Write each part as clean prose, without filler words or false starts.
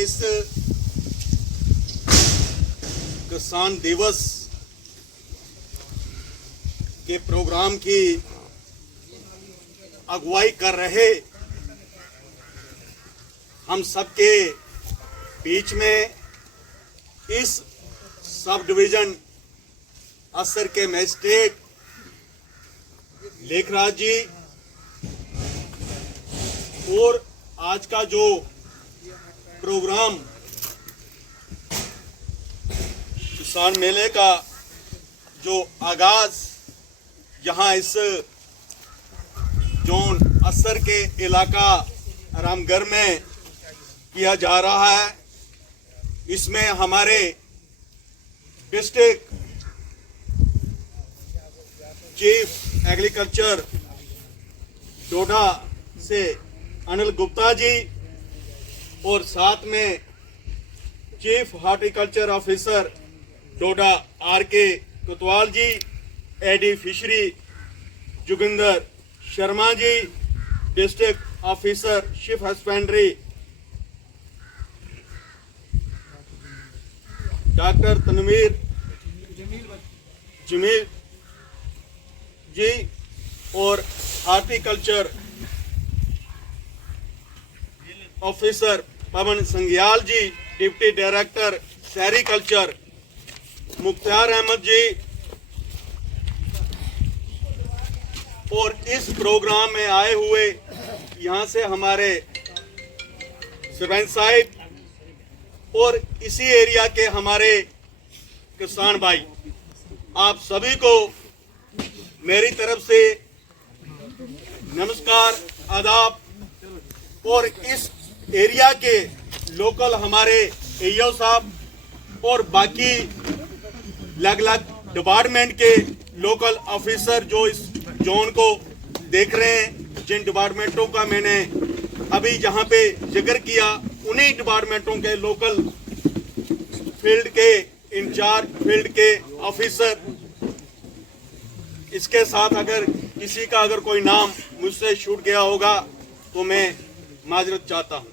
इस किसान दिवस के प्रोग्राम की अगुवाई कर रहे हम सबके बीच में इस सब डिवीजन असर के मजिस्ट्रेट लेखराज जी और आज का जो प्रोग्राम किसान मेले का जो आगाज यहाँ इस जोन असर के इलाका रामगढ़ में किया जा रहा है, इसमें हमारे डिस्ट्रिक्ट चीफ एग्रीकल्चर डोडा से अनिल गुप्ता जी और साथ में chief horticulture officer Doda R K Kotwal ji, AD fishery Joginder Sharma ji, district officer sheep husbandry doctor Tanveer Jameel ji और horticulture officer Pawan Sangyal ji, deputy director sericulture Mukhtar Ahmed ji और इस प्रोग्राम में आए हुए यहाँ से हमारे सरपंच साहिब और इसी एरिया के हमारे किसान भाई, आप सभी को मेरी तरफ से नमस्कार, आदाब। और इस एरिया के लोकल हमारे एईओ साहब और बाकी अलग अलग डिपार्टमेंट के लोकल ऑफिसर जो इस जोन को देख रहे हैं, जिन डिपार्टमेंटों का मैंने अभी जहां पे जिक्र किया, उन्हीं डिपार्टमेंटों के लोकल फील्ड के इंचार्ज, फील्ड के ऑफिसर, इसके साथ अगर किसी का अगर कोई नाम मुझसे छूट गया होगा तो मैं माजरत चाहता हूं।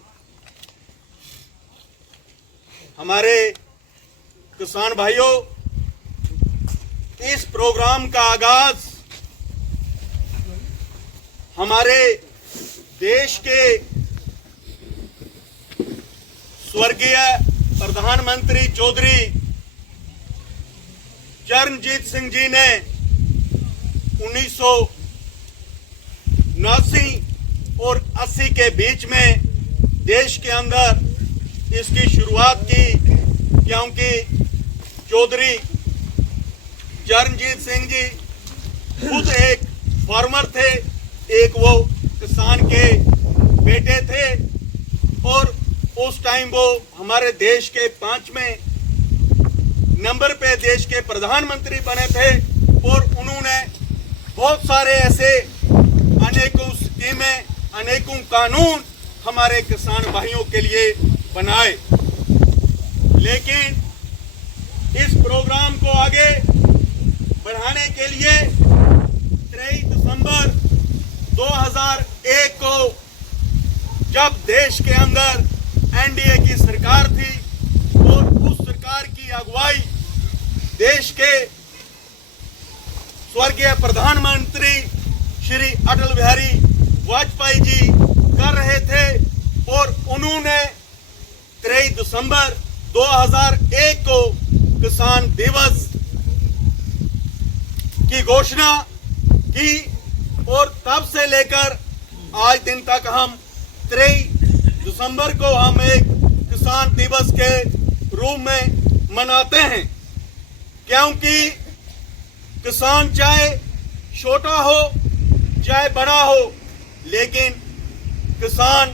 हमारे किसान भाइयों, इस प्रोग्राम का आगाज हमारे देश के स्वर्गीय प्रधानमंत्री चौधरी चरणजीत सिंह जी ने 1979 और 80 के बीच में देश के अंदर इसकी शुरुआत की, क्योंकि चौधरी चरणजीत सिंह जी खुद एक फार्मर थे, एक वो किसान के बेटे थे और उस टाइम वो हमारे देश के 5वें नंबर पे देश के प्रधानमंत्री बने थे और उन्होंने बहुत सारे ऐसे अनेकों स्कीमें, अनेकों कानून हमारे किसान भाइयों के लिए बनाए। लेकिन इस प्रोग्राम को आगे बढ़ाने के लिए 23 दिसंबर 2001 को जब देश के अंदर एनडीए की सरकार थी और उस सरकार की अगुवाई देश के स्वर्गीय प्रधानमंत्री श्री अटल बिहारी वाजपेयी जी कर रहे थे और उन्होंने 23 दिसंबर 2001 को किसान दिवस की घोषणा की और तब से लेकर आज दिन तक हम 23 दिसंबर को हम एक किसान दिवस के रूप में मनाते हैं, क्योंकि किसान चाहे छोटा हो चाहे बड़ा हो, लेकिन किसान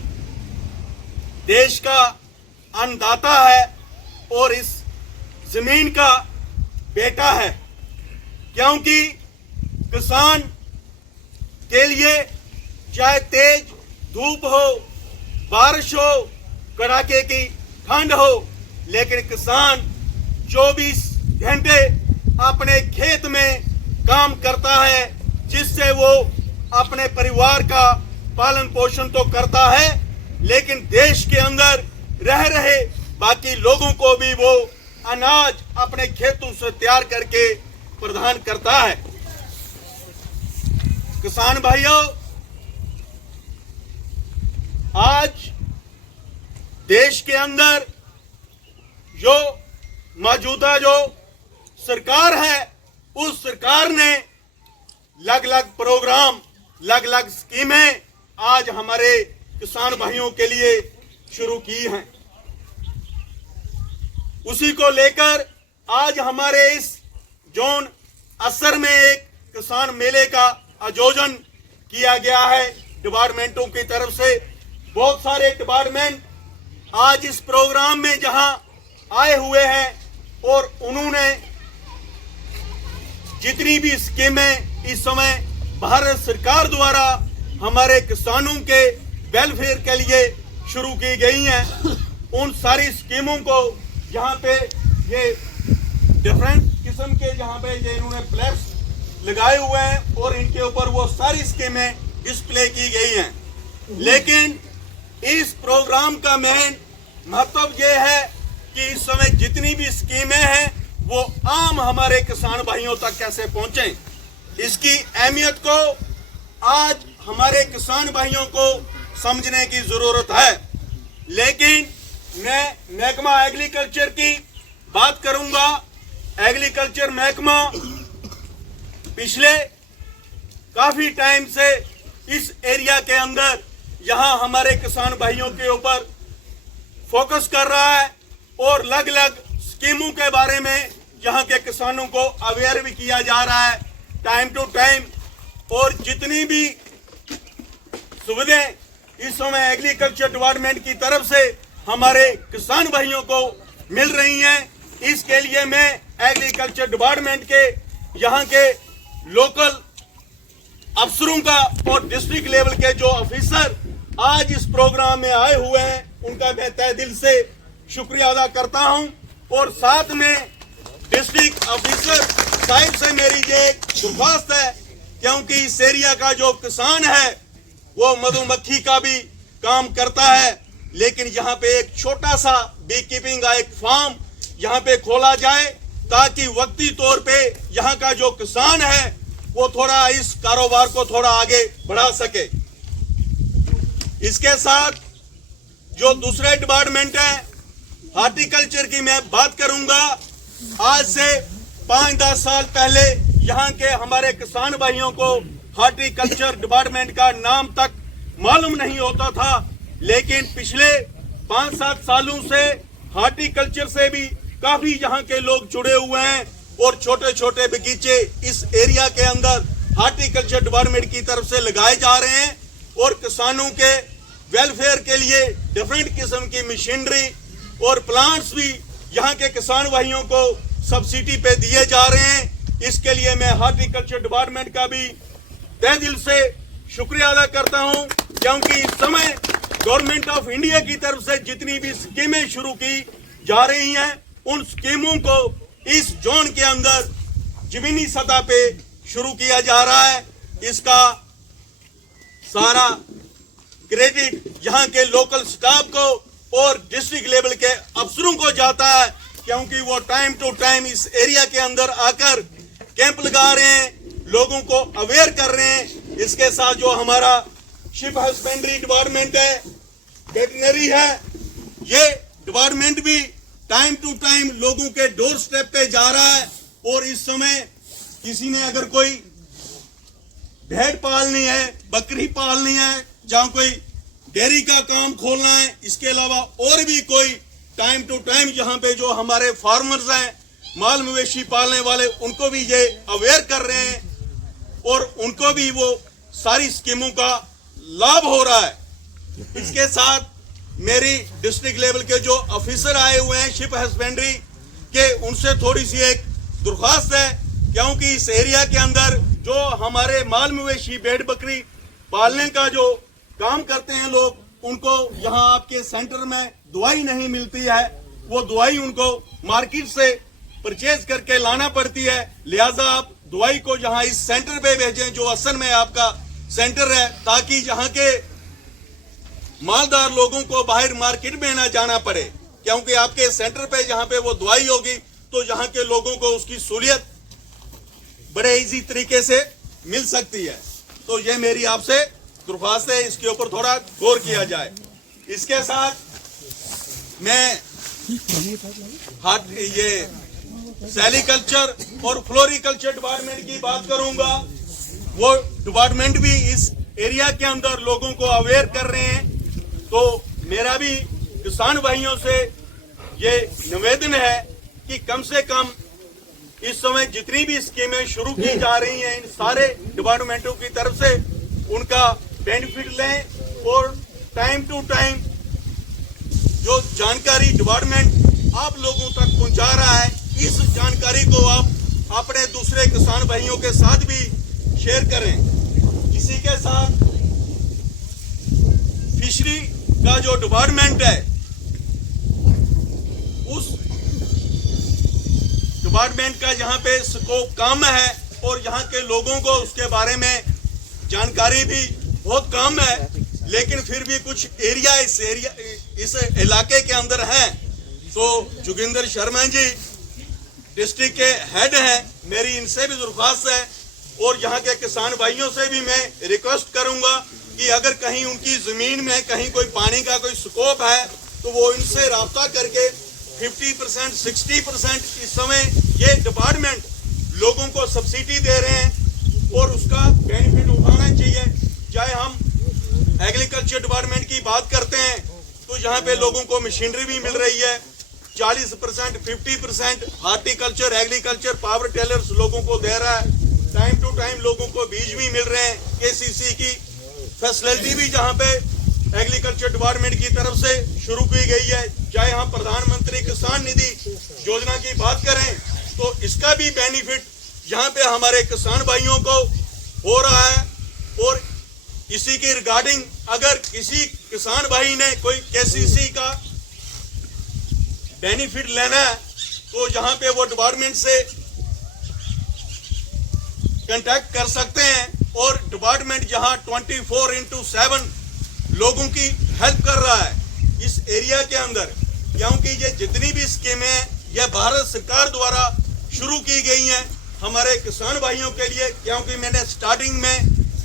देश का अन्नदाता है और इस जमीन का बेटा है। क्योंकि किसान के लिए चाहे तेज धूप हो, बारिश हो, कड़ाके की ठंड हो, लेकिन किसान 24 घंटे अपने खेत में काम करता है, जिससे वो अपने परिवार का पालन पोषण तो करता है, लेकिन देश के अंदर रह रहे बाकी लोगों को भी वो अनाज अपने खेतों से तैयार करके प्रदान करता है। किसान भाइयों, आज देश के अंदर जो मौजूदा जो सरकार है, उस सरकार ने अलग अलग प्रोग्राम, अलग अलग स्कीमें आज हमारे किसान भाइयों के लिए शुरू की हैं। उसी को लेकर आज हमारे इस जोन असर में एक किसान मेले का आयोजन किया गया है डिपार्टमेंटों की तरफ से। बहुत सारे डिपार्टमेंट आज इस प्रोग्राम में जहां आए हुए हैं और उन्होंने जितनी भी स्कीमें इस समय भारत सरकार द्वारा हमारे किसानों के वेलफेयर के लिए शुरू की गई हैं, उन सारी स्कीमों को यहाँ पे ये डिफरेंट किस्म के यहाँ पे ये इन्होंने फ्लैग्स लगाए हुए हैं और इनके ऊपर वो सारी स्कीमें डिस्प्ले की गई हैं। लेकिन इस प्रोग्राम का मेन महत्व ये है कि इस समय जितनी भी स्कीमें हैं वो आम हमारे किसान भाइयों तक कैसे पहुंचे। इसकी अहमियत को आज हमारे किसान भाइयों को समझने की जरूरत है। लेकिन मैं महकमा एग्रीकल्चर की बात करूंगा। एग्रीकल्चर महकमा पिछले काफी टाइम से इस एरिया के अंदर यहां हमारे किसान भाइयों के ऊपर फोकस कर रहा है और अलग अलग स्कीमों के बारे में यहां के किसानों को अवेयर भी किया जा रहा है टाइम टू टाइम। और जितनी भी सुविधाएं इस समय एग्रीकल्चर डिपार्टमेंट की तरफ से हमारे किसान भाइयों को मिल रही हैं, इसके लिए मैं एग्रीकल्चर डिपार्टमेंट के यहाँ के लोकल अफसरों का और डिस्ट्रिक्ट लेवल के जो ऑफिसर आज इस प्रोग्राम में आए हुए हैं, उनका मैं तहे दिल से शुक्रिया अदा करता हूं। और साथ में डिस्ट्रिक्ट ऑफिसर साहिब से मेरी ये दरख्वास्त है, क्योंकि इस एरिया का जो किसान है वो मधुमक्खी का भी काम करता है, लेकिन यहाँ पे एक छोटा सा बी कीपिंग का एक फार्म यहाँ पे खोला जाए ताकि वक्ती तौर पे यहाँ का जो किसान है वो थोड़ा इस कारोबार को थोड़ा आगे बढ़ा सके। इसके साथ जो दूसरे डिपार्टमेंट है हॉर्टिकल्चर की मैं बात करूंगा। आज से 5-10 साल पहले यहाँ के हमारे किसान भाइयों को हॉर्टिकल्चर डिपार्टमेंट का नाम तक मालूम नहीं होता था, लेकिन पिछले 5-7 सालों से हॉर्टिकल्चर से भी काफी यहाँ के लोग जुड़े हुए हैं और छोटे छोटे बगीचे इस एरिया के अंदर हॉर्टिकल्चर डिपार्टमेंट की तरफ से लगाए जा रहे हैं और किसानों के वेलफेयर के लिए डिफरेंट किस्म की मशीनरी और प्लांट्स भी यहाँ के किसान भाइयों को सब्सिडी पे दिए जा रहे हैं। इसके लिए मैं हॉर्टिकल्चर डिपार्टमेंट का भी तहे दिल से शुक्रिया अदा करता हूँ, क्योंकि इस समय गवर्नमेंट ऑफ इंडिया की तरफ से जितनी भी स्कीमें शुरू की जा रही हैं, उन स्कीमों को इस जोन के अंदर जमीनी सतह पे शुरू किया जा रहा है। इसका सारा क्रेडिट यहाँ के लोकल स्टाफ को और डिस्ट्रिक्ट लेवल के अफसरों को जाता है, क्योंकि वो टाइम टू टाइम इस एरिया के अंदर आकर कैंप लगा रहे हैं, लोगों को अवेयर कर रहे हैं। इसके साथ जो हमारा शिप हस्बेंड्री डिपार्टमेंट है, वेटरनरी है, ये डिपार्टमेंट भी टाइम टू टाइम लोगों के डोर स्टेप पे जा रहा है। और इस समय किसी ने अगर कोई भेड़ पालनी है, बकरी पालनी है, जहां कोई डेयरी का काम खोलना है, इसके अलावा और भी कोई टाइम टू टाइम यहाँ पे जो हमारे फार्मर्स हैं, माल मवेशी पालने वाले, उनको भी ये अवेयर कर रहे हैं और उनको भी वो सारी स्कीमों का लाभ हो रहा है। इसके साथ मेरी डिस्ट्रिक्ट लेवल के जो ऑफिसर आए हुए हैं शिप हस्बेंड्री के, उनसे थोड़ी सी एक दरख्वास्त है, क्योंकि इस एरिया के अंदर जो हमारे माल मवेशी भेड़ बकरी पालने का जो काम करते हैं लोग, उनको यहाँ आपके सेंटर में दवाई नहीं मिलती है, वो दवाई उनको मार्केट से परचेज करके लाना पड़ती है। लिहाजा आप दवाई को यहाँ इस सेंटर पे भेजें जो असल में आपका सेंटर है, ताकि यहाँ के मालदार लोगों को बाहर मार्केट में ना जाना पड़े, क्योंकि आपके सेंटर पे जहां पे वो दवाई होगी तो यहाँ के लोगों को उसकी सहूलियत बड़े इजी तरीके से मिल सकती है। तो ये मेरी आपसे दरख्वास्त है, इसके ऊपर थोड़ा गौर किया जाए। इसके साथ मैं ये सेरिकल्चर और फ्लोरिकल्चर डिपार्टमेंट की बात करूंगा। वो डिपार्टमेंट भी इस एरिया के अंदर लोगों को अवेयर कर रहे हैं। तो मेरा भी किसान भाइयों से ये निवेदन है कि कम से कम इस समय जितनी भी स्कीमें शुरू की जा रही हैं, इन सारे डिपार्टमेंटों की तरफ से उनका बेनिफिट लें और टाइम टू टाइम जो जानकारी डिपार्टमेंट आप लोगों तक पहुंचा रहा है, इस जानकारी को आप अपने दूसरे किसान भाइयों के साथ भी शेयर करें। इसी के साथ फिशरी का जो डिपार्टमेंट है, उस डिपार्टमेंट का यहाँ पे स्कोप कम है और यहाँ के लोगों को उसके बारे में जानकारी भी बहुत कम है, लेकिन फिर भी कुछ एरिया इस इलाके के अंदर हैं। तो जोगिंदर शर्मा जी डिस्ट्रिक्ट के हेड हैं, मेरी इनसे भी दरख्वास्त है और यहाँ के किसान भाइयों से भी मैं रिक्वेस्ट करूंगा कि अगर कहीं उनकी जमीन में कहीं कोई पानी का कोई स्कोप है तो वो इनसे राब्ता करके 50%, 60% इस समय ये डिपार्टमेंट लोगों को सब्सिडी दे रहे हैं और उसका बेनिफिट उठाना चाहिए। चाहे हम एग्रीकल्चर डिपार्टमेंट की बात करते हैं तो यहाँ पे लोगों को मशीनरी भी मिल रही है, 40%, 50% हार्टिकल्चर, एग्रीकल्चर, पावर टेलर्स लोगों को दे रहा है। टाइम टू टाइम लोगों को बीज भी मिल रहे हैं, केसीसी की फैसिलिटी भी जहाँ पे एग्रीकल्चर डिपार्टमेंट की तरफ से शुरू की गई है। चाहे हम प्रधानमंत्री किसान निधि योजना की बात करें तो इसका भी बेनिफिट यहाँ पे हमारे किसान भाइयों को हो रहा है। और इसी के रिगार्डिंग अगर किसी किसान भाई ने कोई केसीसी का बेनिफिट लेना है तो यहाँ पे वो डिपार्टमेंट से कांटेक्ट कर सकते हैं और डिपार्टमेंट जहां 24/7 लोगों की हेल्प कर रहा है इस एरिया के अंदर, क्योंकि ये जितनी भी स्कीमें हैं ये भारत सरकार द्वारा शुरू की गई हैं हमारे किसान भाइयों के लिए। क्योंकि मैंने स्टार्टिंग में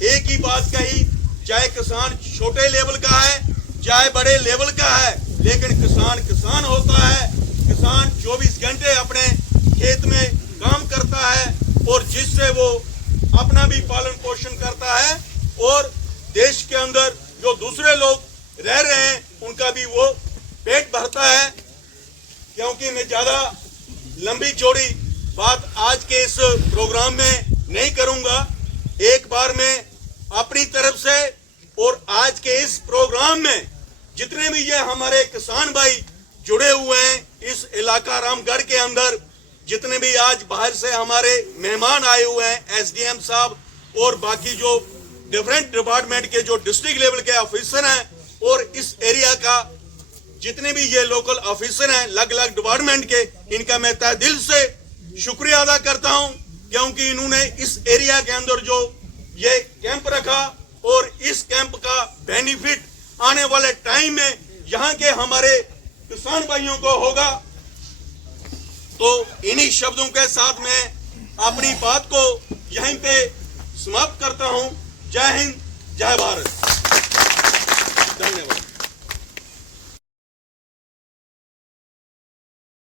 एक ही बात कही, चाहे किसान छोटे लेवल का है चाहे बड़े लेवल का है, लेकिन किसान किसान होता है। किसान 24 घंटे अपने खेत में काम करता है और जिससे वो अपना भी पालन पोषण करता है और देश के अंदर जो दूसरे लोग रह रहे हैं उनका भी वो पेट भरता है। क्योंकि मैं ज्यादा लंबी चौड़ी बात आज के इस प्रोग्राम में नहीं करूंगा, एक बार मैं अपनी तरफ से और आज के इस प्रोग्राम में जितने भी ये हमारे किसान भाई जुड़े हुए हैं इस इलाका रामगढ़ के अंदर, जितने भी आज बाहर से हमारे मेहमान आए हुए हैं, एसडीएम साहब और बाकी जो डिफरेंट डिपार्टमेंट के जो डिस्ट्रिक्ट लेवल के ऑफिसर हैं और इस एरिया का जितने भी ये लोकल ऑफिसर हैं अलग अलग डिपार्टमेंट के, इनका मैं तहे दिल से शुक्रिया अदा करता हूं, क्योंकि इन्होंने इस एरिया के अंदर जो ये कैंप रखा और इस कैंप का बेनिफिट आने वाले टाइम में यहाँ के हमारे किसान भाइयों को होगा। तो इन्हीं शब्दों के साथ मैं अपनी बात को यहीं पे समाप्त करता हूं। जय हिंद, जय भारत।